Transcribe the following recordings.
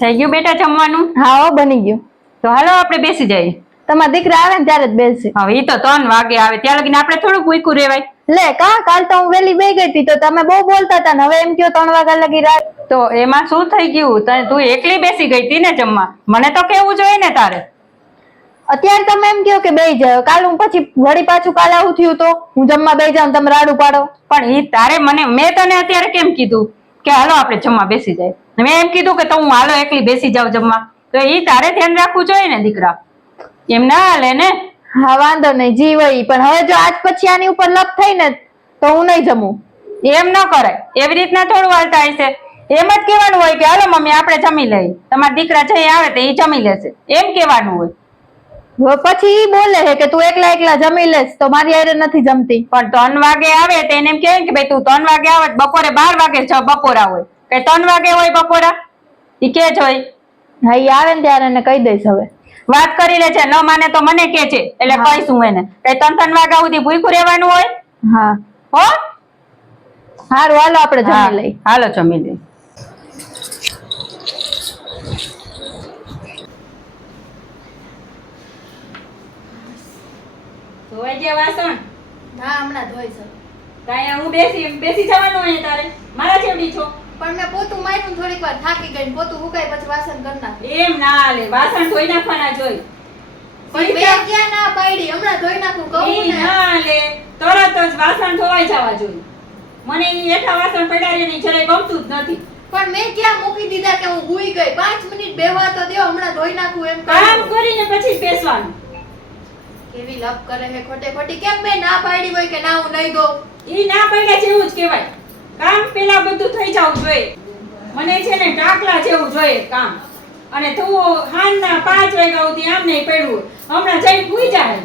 થઈ ગયું બેટા જમવાનું? હા હો, બની ગયું. તો હાલો આપણે બેસી જઈએ. તમારા દીકરા આવે ને ત્યારે જ બેસી. હવે ઈ તો 3 વાગે આવે ત્યાં લગીને આપણે થોડું ભૂખ્યું રહેવાય. લે કાલ તો હું વેલી બેઈ ગઈ હતી તો તમે બહુ બોલતા હતા ને હવે એમ કયો 3 વાગ્યા લગી રાત. તો એમાં શું થઈ ગયું? તું એકલી બેસી ગઈ હતી ને જમવા. મને તો કેવું જોઈએ ને તારે. અત્યારે તમે એમ કહો કે બેઈ જાવ, કાલ હું પછી વળી પાછું કાલ આવું થયું તો હું જમવા બેઈ જાઉં તમે રાડું પાડો. પણ ઈ તારે મેં તને અત્યારે કેમ કીધું કે હાલો આપણે જમવા બેસી જાય? મેં એમ કીધું કે તો હું હાલો એકલી બેસી જાઉં જમવા? તો ઈ તારે ધ્યાન રાખવું જોઈએ ને દીકરા, એમ ના હાલે ને. હા વાંધો નહીં, જી વઈ, પણ હવે જો આજ પછી આની ઉપર લપ થઈ ને તો હું નહીં જમું. એમ ન કરાય, એવી રીતના થોડું હાલતા હશે. એમ જ કહેવાનું હોય કે હાલો મમ્મી આપણે જમી લઈએ, તમારા દીકરા જઈ આવે તો એ જમી લેશે, એમ કહેવાનું હોય. પછી ઈ બોલે છે કે તું એકલા એકલા જમી લેશ તો મારી હારે નથી જમતી. પણ 3 વાગે આવે તો એને એમ કહે કે ભાઈ તું 3 વાગે આવે, બપોરે 12 વાગે બપોરા હોય, કઈ 3 વાગે હોય બપોરા? ઈ કે જ હોય. હા ઈ આવે ને ત્યારે એને કહી દઈશ. હવે વાત કરી લે છે, ન માને તો મને કે છે એટલે કહીશું એને. કઈ 3 વાગ્યા સુધી ભૂખ્યું રહેવાનું હોય? હા હો સારું, હાલો આપણે જમી લઈએ. હાલો જમી લઈએ. ધોઈ ગયા વાસણ? હા હમણાં ધોઈ છે. કાંઈ હું બેસી જવાનું હોય તારે? મારા જેવડી છો. પણ મેં પોતું માર્યું થોડીક વાર થાકી ગઈ, પોતું હુકાય પછી વાસણ કરી નાખ. એમ ના હાલે, વાસણ ધોઈ નાખવાના જોઈ. પણ મેં ક્યાં ના પાડી, હમણાં ધોઈ નાખું કહું ને. ના હાલે, તરત જ વાસણ ધોવાઈ જવા જોઈએ. મને ઈ એઠા વાસણ પડ્યા ને જરાય ગમતું જ નથી. પણ મેં ક્યાં મૂકી દીધા કે હું ભૂઈ ગઈ? 5 મિનિટ બેહવા તો દો, હમણાં ધોઈ નાખું એમ કામ કરીને પછી જ બેસવાનું. કેવી લપ કરે છે ખોટે ખોટી. કેમ મેં ના પાડી હોય કે ના હું નહીં દો? ઈ ના પડ્યા જેવું જ કહેવાય. કામ પેલા બધું થઈ જવું જોઈએ. મને છે ને ટાકલા જેવું જોઈએ કામ. અને તું હાંજના 5 વાગ્યા સુધી આમ નહીં પડ્યું, હમણાં જઈને ભૂઈ જાય.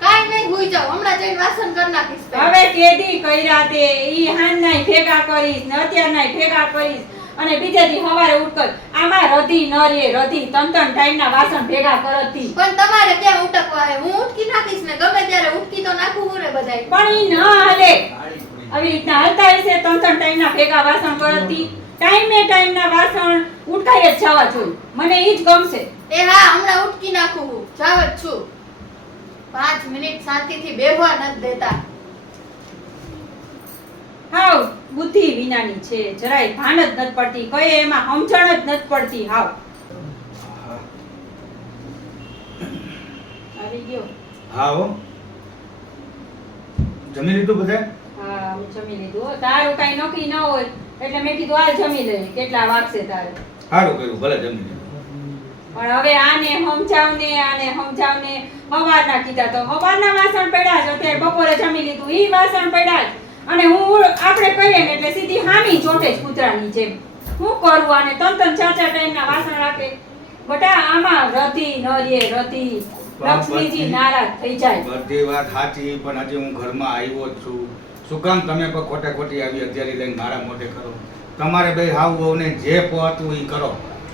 કાઈ નહીં ભૂઈ જાવ, હમણાં જઈને વાસણ કરી નાખીશ. હવે કેદી કઈરા તે ઈ હાંજના ભેગા કરીશ ને અત્યારના ભેગા કરીશ અને બીજે દી સવારે ઉઠકર આમાં રધી ન રે રધી 3 ટાઈમના વાસણ ભેગા કરતી. પણ તમારે ક્યાં ઉટકવા હે? હું ઉટકી નાખીશ ને, ગમે ત્યારે ઉટકી તો નાખું હું રે બધાય. પણ ઈ ન હાલે. આવી રીતના હાલતા હશે 3 ટાઈમના ભેગા વાસણ કરતી. ટાઈમના વાસણ ઉટકાઈ જ જવા જોઈએ. મને ઈ જ ગમશે. એ હા, હમણાં ઉટકી નાખું હું, જાવ જ છું. 5 મિનિટ શાંતિથી બેહવા નથી દેતા. હાવ બુદ્ધિ વિનાની છે, જરાય ભાન જ નથી પડતી, કઈ એમાં સમજણ જ નથી પડતી. હાવ આવી ગયો. હા હો, જમી લીધું બધે? હા હું જમી લીધું. તારું કઈ નક્કી ન હોય એટલે મેં કીધું હાલ જમી લઈએ, કેટલા વાગશે તારે. સારું કર્યું, ભલે જમી લીધું. પણ હવે આને સમજાવને હવારના કીધા તો હવારના વાસણ પડ્યા જ, અત્યારે બપોરે જમી લીધું ઈ વાસણ પડ્યા જ. અને હું આપણે કહીએ ને એટલે સીધી હામી ચોટે જ કૂતરાની જેમ. શું કરવું? આને 3 4 ટાઈમના વાસણ રાખે. બટા આમાં રધી ન રે રધી, લક્ષ્મીજી નારાજ થઈ જાય. બધી વાત સાચી, પણ આજે હું ઘરમાં આવ્યો જ છું. શું કામ તમે કોઈ ખોટે ખોટી આવી અત્યારે લઈને મારા મોઢે કરો? તમારે બે હાવ વહુને જે પહોંચવું એ કરો,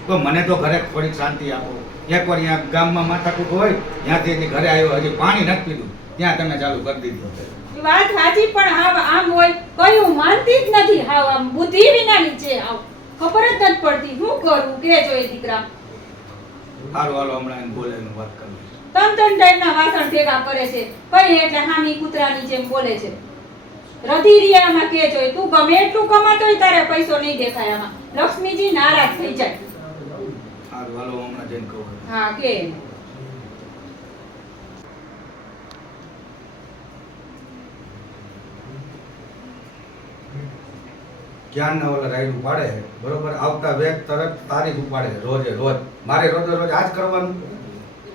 તો મને તો ઘરે થોડીક શાંતિ આપો. એકવાર અહીંયા ગામમાં માથાકૂટ હોય, ત્યાંથી ઘરે આવ્યો, હજી પાણી નથી પીધું, ત્યાં તમે ચાલુ કરી દીધું. વાત સાચી, પણ હાવ આમ હોય કયું માનતી જ નથી. હાવ આમ બુદ્ધિ વિનાની છે, હાવ ખબર જ નથી પડતી. શું કરું કે જોઈએ દીકરા? સારું હાલો, હમણાં એને બોલે એનું વાત કરું. 3 ટાઈમના વાસણ ભેગા કરે છે, કઈ એટલે હામી કૂતરાની જેમ બોલે છે. રધી રિયામાં કે જોઈએ તું ગમે એટલું કમાતોય તારે પૈસો નહીં દેખાય. આમાં લક્ષ્મીજી નારાજ થઈ જાય. સારું હાલો, હમણાં જઈને કહું. હા કે ક્યારના ઓલા રાઈડ ઉપાડે છે બરોબર, આવતા વેગ તરત તારીખ ઉપાડે રોજે રોજ. મારે રોજે રોજ આજ કરવાનું?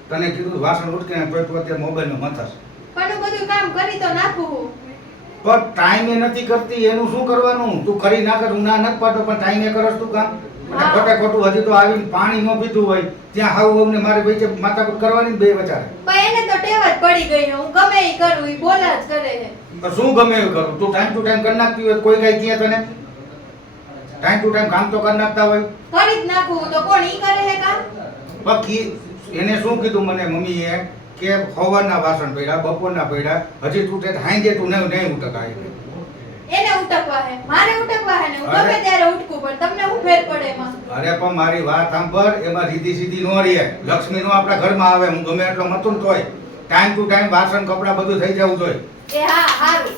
તને કીધું વાસણ ઉઠકે ને તોય તું અત્યારે મોબાઈલમાં મથાસ. પણ બધું કામ કરી તો નાખું, પણ ટાઈમે નથી કરતી, એનું શું કરવાનું? તું કરી ના કર, હું ના નથી પાડતો, પણ ટાઈમે કરસ તું કામ. અને ખોટે ખોટું હજી તો આવીને પાણી ન પીધું હોય ત્યાં હાવ અમને મારે વચ્ચે માથાકૂટ કરવાની બે વચારે. પણ એને તો ટેવ જ પડી ગઈ, હું ગમે ઈ કરું ઈ બોલા જ કરે છે. તો શું ગમે એવું કરું? તું ટાઈમ ટુ ટાઈમ કરી નાખતી હોય, કોઈ કઈ કહે તને? ટાઈમ ટુ ટાઈમ કામ તો કરી નાખતા હોય. કરી જ નાખું તો કોણ ઈ કરે છે કામ? બાકી એને શું કીધું મને મમ્મીએ કે સવારના વાસણ પડ્યા, બપોરના પડ્યા, હજી તું તે હાંજે તું નહીં ઉટકાય. એને ઉટકવા ઉટકવા હે? મારે ઉટકવા હે ને હું ગમે ત્યારે ઉટકું, પણ તમને શું ફેર પડે એમાં? અરે પણ મારી વાત સાંભળ, એમાં સીધી નો રહે. લક્ષ્મી નો આપણા ઘરમાં આવે, હું ગમે એટલો મતું તોય ટાઈમ ટુ ટાઈમ વાસણ કપડા બધું થઈ જવું જોઈએ. એ હા હારું.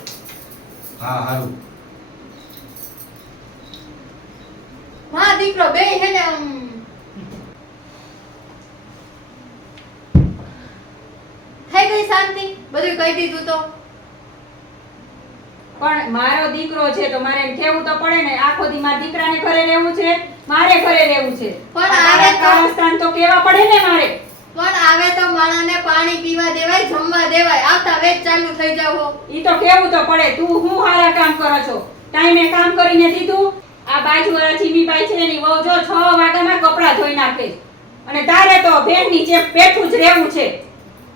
હા હારું. માં દીકરો બે હે ને થઈ ગઈ શાંતિ? બધું કહી દીધું તો? પણ મારો દીકરો છે તો મારે એને કહેવું તો પડે ને. આખો દી મારા દીકરાને ઘરે રહેવું છે, મારે ઘરે રહેવું છે. પણ આ આવે તો- કારસ્તાન તો કેવા પડે ને મારે. પણ આવે તો માણાને પાણી પીવા દેવાય, જમવા દેવાય, આવતા વેચ ચાલુ થઈ જાવ. ઈ તો કેવું તો પડે. તું હું હારા કામ કરો છો? ટાઈમે કામ કરીને દીધું. આ બાજુવાળા ચીમીબાઈ છે એની વહુ જો 6 વાગ્યામાં કપડાં ધોઈ નાખે છે. અને તારે તો બેનની જેમ બેઠું જ રહેવું છે.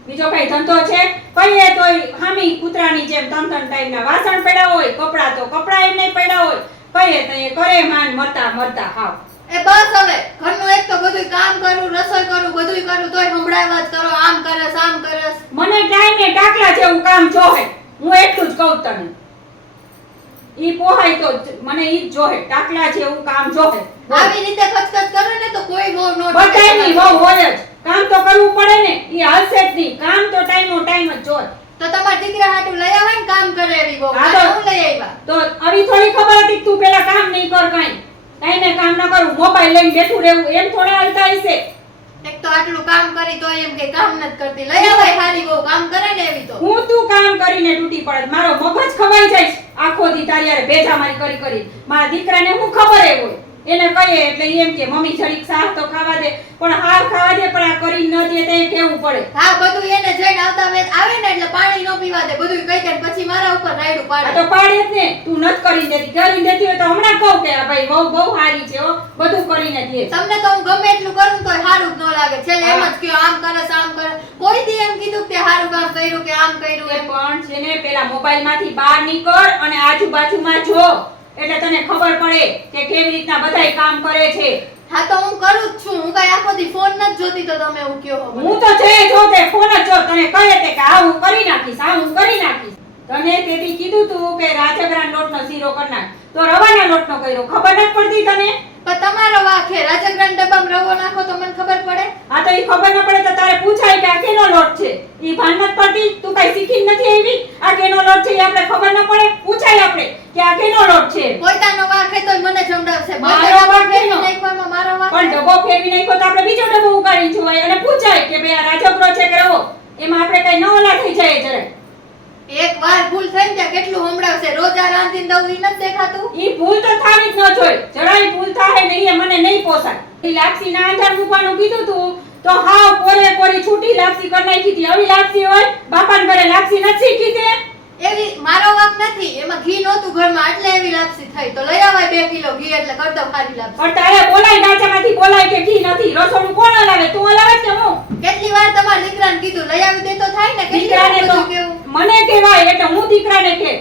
બીજો કઈ ધંધો છે? કહીએ તોય હામી કૂતરાની જેમ 3 ટાઈમના વાસણ પડ્યા હોય, કપડાં તો કપડાં એમ નહીં પડ્યા હોય. કહીએ તો એ કરે માન મરતા હાવ. એ બસ હવે ઘરનું એક તો બધું કામ કરું, રસોઈ કરું, બધુંય કરું તોય હંભળાવ્યા જ કરો, આમ કરસ આમ કરસ. મને ટાઈમે ટાકલા જેવું કામ જોહે. હું એટલું જ કહું તને. ઈ પોહાય તો મને ઈ જ જોહે. ટાકલા જેવું કામ જોહે. આવી રીતે કચકચ કરે ને તો કોઈ બહુ નો બધાયની વહુ હોય જ. કામ તો કરવું પડે ને. ઈ હાલશે જ નહીં. કામ તો ટાઈમો ટાઈમ જ જોહે. તો તમારા દીકરા હાટુ લઈ આવે ને કામ કરે એવી બહુ. હા તો- હું લઈ આવ્યા. તો આવી થોડી ખબર હતી કે તું પેલા કામ નહીં કર કાંઈ. ટાઈમે કામ ન કરું, મોબાઈલ લઈને બેઠું રહેવું, એમ થોડા હાલતા હશે. એક તો આટલું કામ કરી તો એમ કે કામ નથી કરતી. લઈ આવે હારી બહુ કામ કરે ને એવી તો. હું તું કામ કરીને તૂટી પડે. મારો મગજ ખવાઈ જાય છે. આખો દી તારી હારે ભેજા મારી કરી. મારા દીકરાને હું ખબર એ હોય. એને કહીએ એટલે ઈ એમ કે મમ્મી જરીક શાક તો ખાવા દે. પણ હાવ ખાવા દે પણ આ કરી ન દે તો એ કેવું પડે. હા બધું એને જઈને આવતા વેત આવે ને એટલે પાણી નો પીવા દે, બધું કહી દે ને પછી મારા ઉપર રાયડું આ પાડે. તો પાડે જ ને. તું નત કરી દેતી. કરી દેતી હોય તો હમણાં કહું કે આ ભાઈ બહુ સારી છે હો, બધું કરીને દે. તમને તો હું ગમે એટલું કરું તોય હારું જ ન લાગે. છેલ્લે એમ જ કયો આમ કરે આમ કરે. કોઈ દી એમ કીધું કે હારું કામ કર્યું કે આમ કર્યું એ એમ. પણ છે ને પેલા મોબાઈલમાંથી બહાર નીકળ અને આજુબાજુમાં જો. એટલે તને ખબર પડે કે કેવી રીતના બધાય કામ કરે છે. હા તો હું કરું જ છું. હું કઈ આખો દી ફોન નથી જોતી તો તમે એવું કયો હો મને. હું તો છે જોતે ફોન જ જો. તને કહે તે કે આ હું કરી નાખીશ, આ હું કરી નાખીશ. તને તેથી કીધું તું કે રાજગરાન લોટનો શીરો કર નાખ, તો રવાના લોટનો કર્યો. ખબર નથી પડતી તને? પણ તમારો વાંક હે. રાજગરાન ડબ્બામાં રવો નાખો તો મને ખબર પડે. આ તો ઈ ખબર ન પડે તો તારે પૂછાય કે આ કેનો લોટ છે. ઈ ભાન નથી પડતી. તું કઈ શીખી નથી આવી. આ કેનો લોટ છે ઈ આપણે ખબર ન પડે. પૂછાય આપણે કે આ કેનો લોટ છે. પોતાનો વાંક હે તોય મને જમડાવશે. મારો બધે વાંક ફેરવી કેનો? નાખવામાં મારો વાંક પણ હે. ડબ્બો ફેરવી નાખ્યો તો આપણે બીજો ડબ્બો ઉગાડી જોવાય અને પૂછાય કે ભાઈ આ રાજગરો છે કે રવો. એમાં આપણે કઈ ન ઓલા થઈ જાય જરાય. એક વાર ભૂલ થઈ ને ત્યાં કેટલું હમણાવશે. રોજ આ રાંધીને દઉં ઈ નથી દેખાતું. ઈ ભૂલ તો થાવી જ ન જોઈ. જરાય ભૂલ થાય નહીં એ મને નહીં પોસાય. ઈ લાપસીના આંધણ મૂકવાનું કીધું તું તો હાવ કોરી છૂટી લાપસી કરી નાખી હતી. આવી લાપસી હોય બાપાને ઘરે લાપસી નથી શીખી તે. એવી મારો વાંક નથી. એમાં ઘી નહોતું ઘરમાં એટલે એવી લાપસી થઈ. તો લઈ આવાય 2 કિલો ઘી એટલે કર દઉં ખારી લાપસી. પણ તારે બોલાય ડાચામાંથી બોલાય કે ઘી નથી. રસોડું કોણ હલાવે? તું હલાવે કે હું? કેટલી વાર તમારા દીકરાને કીધું લઈ આવી દે તો થાય ને. કેટલી વાર દીકરાને તો બધું કેવું. મને કહેવાય એટલે હું દીકરાને કે.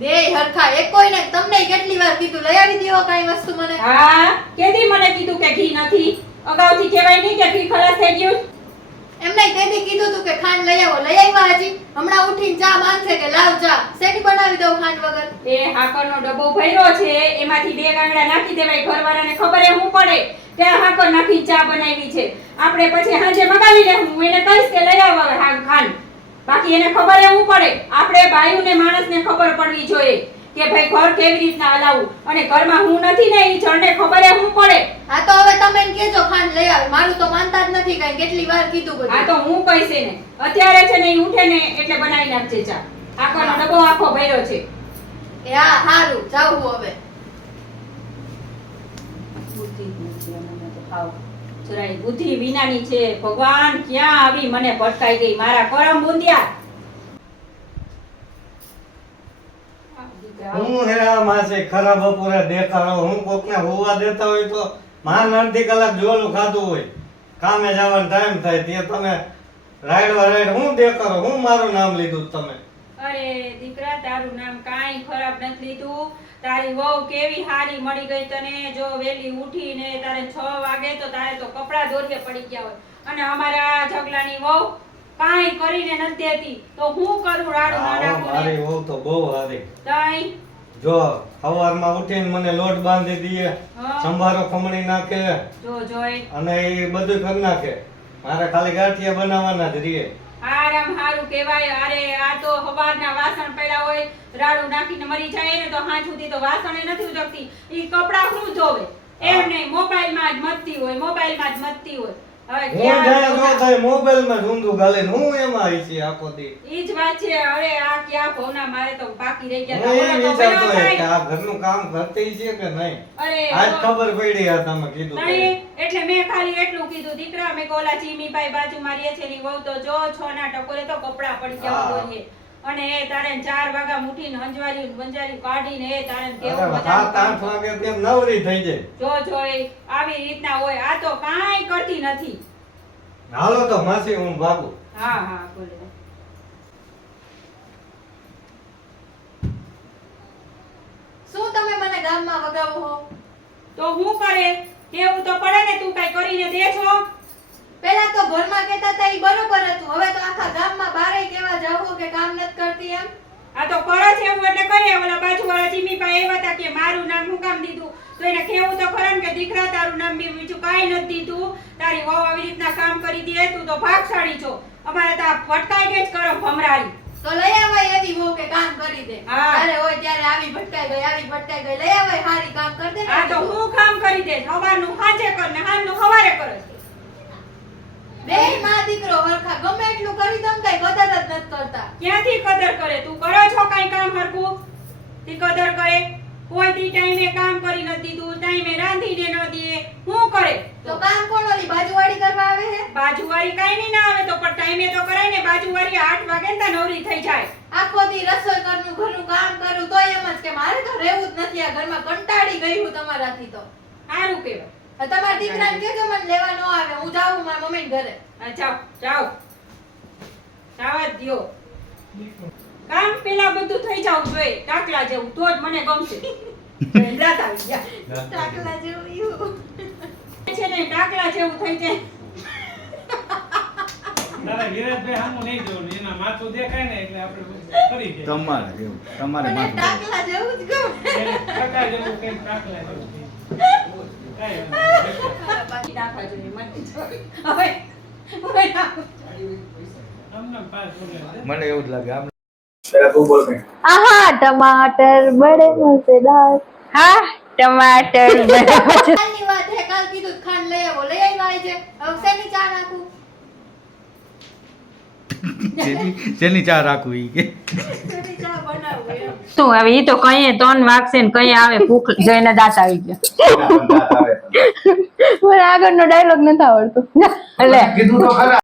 બેય હરખા. એક કોઈને તમને કેટલી વાર કીધું લઈ આવી દ્યો કાઈ વસ્તુ મને. હા કેદી મને કીધું કે ઘી નથી? અગાઉથી કહેવાય નહીં કે ઘી ખલાસ થઈ ગયું? એમને કેદી કીધું તું કે ખાંડ લઈ આવો. લઈ આવ્યા હજી? હમણાં ઉઠીને ચા માંગશે કે લાવ ચા. શેની બનાવી દઉં ખાંડ વગર? એ હાકરનો ડબ્બો ભર્યો છે એમાંથી 2 ગાંગડા નાખી દેવાય. ઘરવાળાને ખબર એ હું પડે કે આ હાકર નાખી ચા બનાવી છે. આપણે પછી સાંજે મગાવી લેવું. હું એને કહીશ કે લઈ આવ હવે ખાંડ. બાકી એને ખબર એ હું પડે. આપણે બાયુને માણસને ખબર પડવી જોઈએ કે ભાઈ ઘર કેવી રીતના હલાવવું. અને ઘરમાં હું નથી ને ઈ જણને ખબર એ હું પડે. હા તો હવે તમે એને કહેજો ખાંડ લઈ આવે. મારું તો માનતા જ નથી કાઈ. કેટલી વાર કીધું બધું. આ તો હું કહીશ એને. અત્યારે છે ને ઈ ઉઠે ને એટલે બનાવી નાખજે ચા. હાકરનો ડબ્બો આખો ભર્યો છે. એ હા હારું જાઉં હવે. બુદ્ધિ જ નથી મને તો હાવ. જરાય બુદ્ધિ વિનાની છે. ભગવાન ક્યાં આવી મને ભટકાઈ ગઈ. મારા કરમ બુંદિયા. હું હે આ માસે ખરા બપોરે દેખાડો. હું કોકને હોવા દેતા હોય તો માન અડધી કલાક જોલું ખાધું હોય, કામે જવાનો ટાઈમ થાય તે તમે રાઈડ હું દેખાડો. હું મારું નામ લીધું તમે. અરે દીકરા તારું નામ કાંઈ ખરાબ નથી લીધું. તારી વહુ કેવી હારી મળી ગઈ તને. જો વેલી ઉઠીને તારે 6 વાગે તો તારે તો કપડા દોરીએ પડી ગયા હોય. અને અમારા ઝગલાની વહુ કાંઈ કરીને નથી દેતી તો હું કરું રાડું ના નાખું મારી ને? વહુ તો બહુ સારી. તાઈ જો સવારમાં ઉઠીને મને લોટ બાંધી દઈએ, હા. સંભારો ખમણી નાખે જો જોઈ અને એ બધું કરી નાખે. મારે ખાલી ગાંઠિયા બનાવવાના જ રહીએ. આરામ હારું કહેવાય. અરે આ તો હવારના વાસણ પડ્યા હોય રાડું નાખીને મરી જાય ને તો હાંજ સુધી તો વાસણે નથી ઉજકતી. ઈ કપડાં શું ધોવે? એમ નહીં, મોબાઈલમાં જ મથતી હોય, મોબાઈલમાં જ મથતી હોય. હવે હું ક્યાં જાય જો કપડાં- થાય મોબાઈલમાં જ ઊંધું ગાલીને હું એમાં આવી છીએ આખો દી. ઈ જ વાત છે. અરે આ ક્યાં ભવના મારે તો બાકી રહી ગયા હું હતા. એ ઓલો તો વિચારતો ભેળો હોય કે થાય. આ ઘરનું કામ કરતી છે કે નહીં. અરે આજ જો. ખબર પડી આ તમે કીધું તો. નહીં, એટલે મેં ખાલી એટલું કીધું દીકરા મેં કોલા ચીમીભાઈ બાજુમાં રહે છે ની વહુ તો જો છો ના ટકોરે તો કપડા પડી ગયા હા. બોલીએ અને એ તારે 4 વાગા મુઠીને હંજવાર્યું બંજાર્યું કાઢીને એ તારે કેવું અરે મજાનું 7-8 કામ. વાગે તેમ નવરી થઈ જાય. જો એ આવી રીતના હોય. આ તો કાંઈ કરતી નથી. હાલો તો માસી હું ભાગું. હા હા બોલે. શું તમે મને ગામમાં વગાવો હો? તો હું કરે કેવું તો પડે ને. તું કઈ કરીને દે છો? પહેલા તો ઘરમાં કહેતા હતા ઈ બરોબર હતું, હવે તો આખા ગામમાં બારે કેવા જાવો કે કામ નથી કરતી એમ. આ તો કરે છે એવું એટલે કહીએ. ઓલા બાજુવાળા ચીમીભાઈ એવા હતા કે મારું નામ હું કામ દીધું તો એને કેવું તો ખરા ને કે દીકરા તારું નામ બીજું કાંઈ નથી દીધું. તારી વહુ આવી રીતના કામ કરી દે. તું તો ભાગશાળી છો. અમારે તો આ ભટકાઈ ગઈ જ કરો ભમરારી. તો લઈ આવાય એવી વહુ કે કામ કરી દે. હા. અરે હોય ત્યારે આવી ભટકાઈ ગઈ, આવી ભટકાઈ ગઈ. લઈ આવાય હારી કામ કર દે ને. આ તો હું કામ કરી દે. સવારનું સાંજે કર ને સાંજનું સવારે કરે છે. બેય માં દીકરો હરખા ગમે એટલું કરી દમ કઈ કદર જ નથી કરતા. ક્યાંથી કદર કરે? તું કરો છો કાંઈ કામ હરખું? તી કદર કરે? કોઈ દી ટાઈમે કામ કરી નથી દીધું, ટાઈમે રાંધીને ન દે. શું કરે? તો કામ કોણ ઓલી બાજુવાળી કરવા આવે હે? બાજુવાળી કાંઈ નહીં ના આવે તો પણ ટાઈમે તો કરાય ને. બાજુવાળી 8 વાગે ને ત્યાં નવરી થઈ જાય. આખો દી રસોઈ કરનું ઘરનું કામ કરું તોય એમ જ કે મારે તો રહેવું જ નથી આ ઘરમાં, કંટાળી ગઈ હું તમારાથી તો. સારું કહેવાય. હવે તમારા દીકરાને કહેજો મને લેવા ન આવે, હું જાઉં મારા મમ્મીના ઘરે. હા, જાઓ જાઓ જાવા જ દ્યો. કામ પેલા બધું થઈ જવું જોઈએ ટાકલા જેવું, તો જ મને ગમશે. રાત આવી ગયા. ટાકલા જેવું ઈયું. છે ને ટાકલા જેવું થઈ જાય. તારા વિરાટભાઈ સામું નહીં જોવું, એના માથું દેખાય ને એટલે આપણે કરી દઈએ. તમારે જેવું તમારે મને માથું ટાકલા જેવું જ ગમે. એને ટકા જેવું કંઈક ટાકલા જેવું કંઈક. કાંઈ વાંધો નહીં. ટાકલા જેવી મને હવે હવે નાખું. આમને આમ પાસ બોલે છે. મને એવું જ લાગે આમ પેલા તું બોલ કઈ આહા ટમાટર બડે મજેદાર. હા ટમાટર કાલની વાત હે, કાલ કીધું ખાંડ લઈ આવો, લઈ આવ્યા આજે. હવે શેની ચા નાખું? શેની ચા રાખવું ઈ કે શેની ચા બનાવું એમ. શું હવે ઈ તો કઈએ 3 વાગશે ને કઈએ આવે ભૂખ જોઈને દાંત આવી ગયા. મને આગળનો ડાયલોગ નથી આવડતો. એટલે કીધું તો ખરા